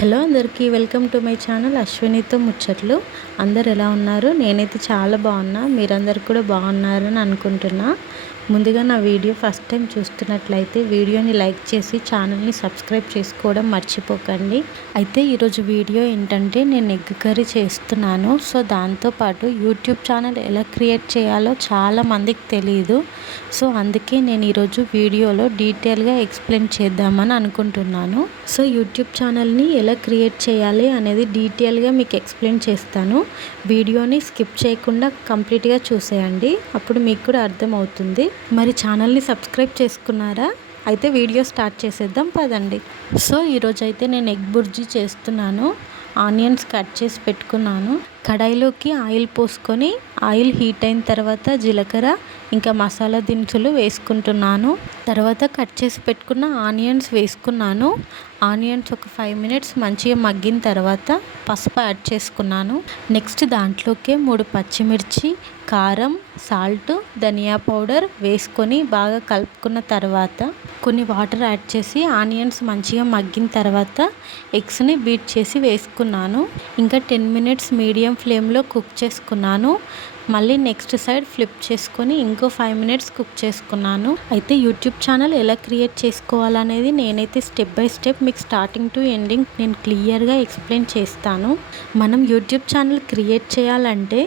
Hello అందరికీ welcome to my channel అశ్వినితో ముచ్చట్లు. అందరు ఎలా ఉన్నారు? నేనైతే చాలా బాగున్నా. మీరందరు కూడా బాగున్నారని అనుకుంటున్నా. ముందుగా నా వీడియో ఫస్ట్ టైం చూస్తున్నట్లయితే వీడియోని లైక్ చేసి ఛానల్ని సబ్స్క్రైబ్ చేసుకోవడం మర్చిపోకండి. అయితే ఈరోజు వీడియో ఏంటంటే నేను ఎగ్ కర్రీ చేస్తున్నాను. సో దాంతోపాటు యూట్యూబ్ ఛానల్ ఎలా క్రియేట్ చేయాలో చాలా మందికి తెలియదు. సో అందుకే నేను ఈరోజు వీడియోలో డీటెయిల్గా ఎక్స్ప్లెయిన్ చేద్దామని అనుకుంటున్నాను. సో యూట్యూబ్ ఛానల్ని ఎలా క్రియేట్ చేయాలి అనేది డీటెయిల్గా మీకు ఎక్స్ప్లెయిన్ చేస్తాను. వీడియోని స్కిప్ చేయకుండా కంప్లీట్గా చూసేయండి, అప్పుడు మీకు కూడా అర్థమవుతుంది. మరి ఛానల్ని సబ్స్క్రైబ్ చేసుకున్నారా? అయితే వీడియో స్టార్ట్ చేసేద్దాం పదండి. సో ఈరోజు అయితే నేను ఎగ్ బుర్జీ చేస్తున్నాను. ఆనియన్స్ కట్ చేసి పెట్టుకున్నాను. కడాయిలోకి ఆయిల్ పోసుకొని ఆయిల్ హీట్ అయిన తర్వాత జీలకర్ర ఇంకా మసాలా దినుసులు వేసుకుంటున్నాను. తర్వాత కట్ చేసి పెట్టుకున్న ఆనియన్స్ వేసుకున్నాను. ఆనియన్స్ ఒక 5 మినిట్స్ మంచిగా మగ్గిన తర్వాత పసుపు యాడ్ చేసుకున్నాను. నెక్స్ట్ దాంట్లోకే 3 పచ్చిమిర్చి, కారం, సాల్ట్, ధనియా పౌడర్ వేసుకొని బాగా కలుపుకున్న తర్వాత కొన్ని వాటర్ యాడ్ చేసి ఆనియన్స్ మంచిగా మగ్గిన తర్వాత ఎగ్స్ని బీట్ చేసి వేసుకున్నాను. ఇంకా 10 మినిట్స్ మీడియం ఫ్లేమ్లో కుక్ చేసుకున్నాను. మళ్ళీ నెక్స్ట్ సైడ్ ఫ్లిప్ చేసుకొని ఇంకో 5 మినిట్స్ కుక్ చేసుకున్నాను. అయితే యూట్యూబ్ ఛానల్ ఎలా క్రియేట్ చేసుకోవాలనేది నేనైతే స్టెప్ బై స్టెప్ మీకు స్టార్టింగ్ టు ఎండింగ్ నేను క్లియర్గా ఎక్స్ప్లెయిన్ చేస్తాను. మనం యూట్యూబ్ ఛానల్ క్రియేట్ చేయాలంటే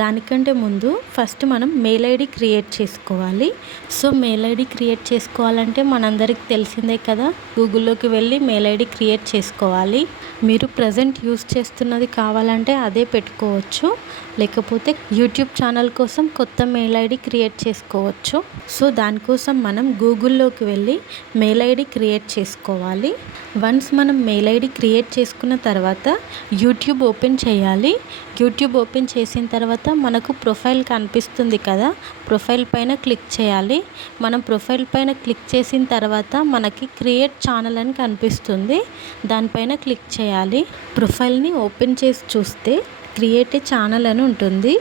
దానికంటే ముందు ఫస్ట్ మనం మెయిల్ ఐడి క్రియేట్ చేసుకోవాలి. సో మెయిల్ ఐడి క్రియేట్ చేసుకోవాలంటే మనందరికి తెలిసిందే కదా, గూగుల్లోకి వెళ్ళి మెయిల్ ఐడి క్రియేట్ చేసుకోవాలి. మీరు ప్రజెంట్ యూస్ చేస్తున్నది కావాలంటే అదే పెట్టుకోవచ్చు, లేకపోతే యూట్యూబ్ ఛానల్ కోసం కొత్త మెయిల్ ఐడి క్రియేట్ చేసుకోవచ్చు. సో దానికోసం మనం గూగుల్లోకి వెళ్ళి మెయిల్ ఐడి క్రియేట్ చేసుకోవాలి. వన్స్ మనం మెయిల్ ఐడి క్రియేట్ చేసుకున్న తర్వాత యూట్యూబ్ ఓపెన్ చేయాలి. యూట్యూబ్ ఓపెన్ చేసిన తర్వాత మనకు ప్రొఫైల్ కనిపిస్తుంది కదా, ప్రొఫైల్ పైన క్లిక్ చేయాలి. మనం ప్రొఫైల్ పైన క్లిక్ చేసిన తర్వాత మనకి క్రియేట్ ఛానల్ అని కనిపిస్తుంది, దానిపైన క్లిక్ చేయాలి. ప్రొఫైల్ని ఓపెన్ చేసి చూస్తే క్రియేట్ ఏ ఛానల్ అని ఉంటుంది.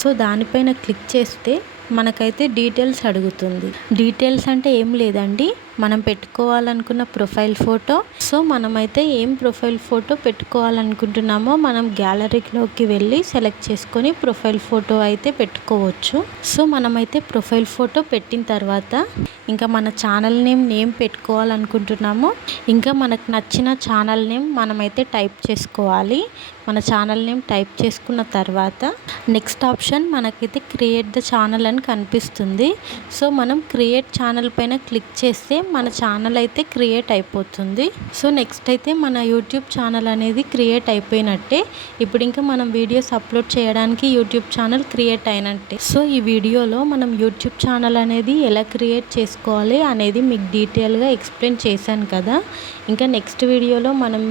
సో దానిపైన క్లిక్ చేస్తే మనకైతే డీటెయిల్స్ అడుగుతుంది. డీటెయిల్స్ అంటే ఏం లేదండి, మనం పెట్టుకోవాలనుకున్న ప్రొఫైల్ ఫోటో. సో మనమైతే ఏం ప్రొఫైల్ ఫోటో పెట్టుకోవాలనుకుంటున్నామో మనం గ్యాలరీలోకి వెళ్ళి సెలెక్ట్ చేసుకొని ప్రొఫైల్ ఫోటో అయితే పెట్టుకోవచ్చు. సో మనమైతే ప్రొఫైల్ ఫోటో పెట్టిన తర్వాత ఇంకా మన ఛానల్ నేమ్ పెట్టుకోవాలనుకుంటున్నామో ఇంకా మనకు నచ్చిన ఛానల్ నేమ్ మనమైతే టైప్ చేసుకోవాలి. మన ఛానల్ నేమ్ టైప్ చేసుకున్న తర్వాత నెక్స్ట్ ఆప్షన్ మనకైతే క్రియేట్ ద ఛానల్ అని కనిపిస్తుంది. సో మనం క్రియేట్ ఛానల్ పైన క్లిక్ చేస్తే మన ఛానల్ అయితే క్రియేట్ అయిపోతుంది. సో నెక్స్ట్ అయితే మన యూట్యూబ్ ఛానల్ అనేది క్రియేట్ అయిపోయినట్టే. ఇప్పుడు ఇంకా మనం వీడియోస్ అప్లోడ్ చేయడానికి యూట్యూబ్ ఛానల్ క్రియేట్ అయినట్టే. సో ఈ వీడియోలో మనం యూట్యూబ్ ఛానల్ అనేది ఎలా క్రియేట్ చేసుకోవాలి అనేది మీకు డీటెయిల్గా ఎక్స్ప్లెయిన్ చేశాను కదా. ఇంకా నెక్స్ట్ వీడియోలో మనం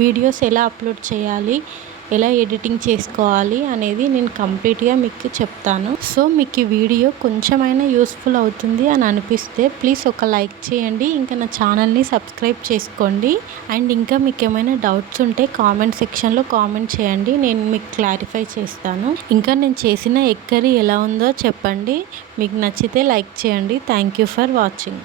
వీడియోస్ ఎలా అప్లోడ్ చేయాలి, ఎలా ఎడిటింగ్ చేసుకోవాలి అనేది నేను కంప్లీట్గా మీకు చెప్తాను. సో మీకు ఈ వీడియో కొంచెమైనా యూస్ఫుల్ అవుతుంది అని అనిపిస్తే ప్లీజ్ ఒక లైక్ చేయండి. ఇంకా నా ఛానల్ని సబ్స్క్రైబ్ చేసుకోండి. అండ్ ఇంకా మీకు ఏమైనా డౌట్స్ ఉంటే కామెంట్ సెక్షన్లో కామెంట్ చేయండి, నేను మీకు క్లారిఫై చేస్తాను. ఇంకా నేను చేసిన ఎగ్ కర్రీ ఎలా ఉందో చెప్పండి. మీకు నచ్చితే లైక్ చేయండి. Thank you for watching.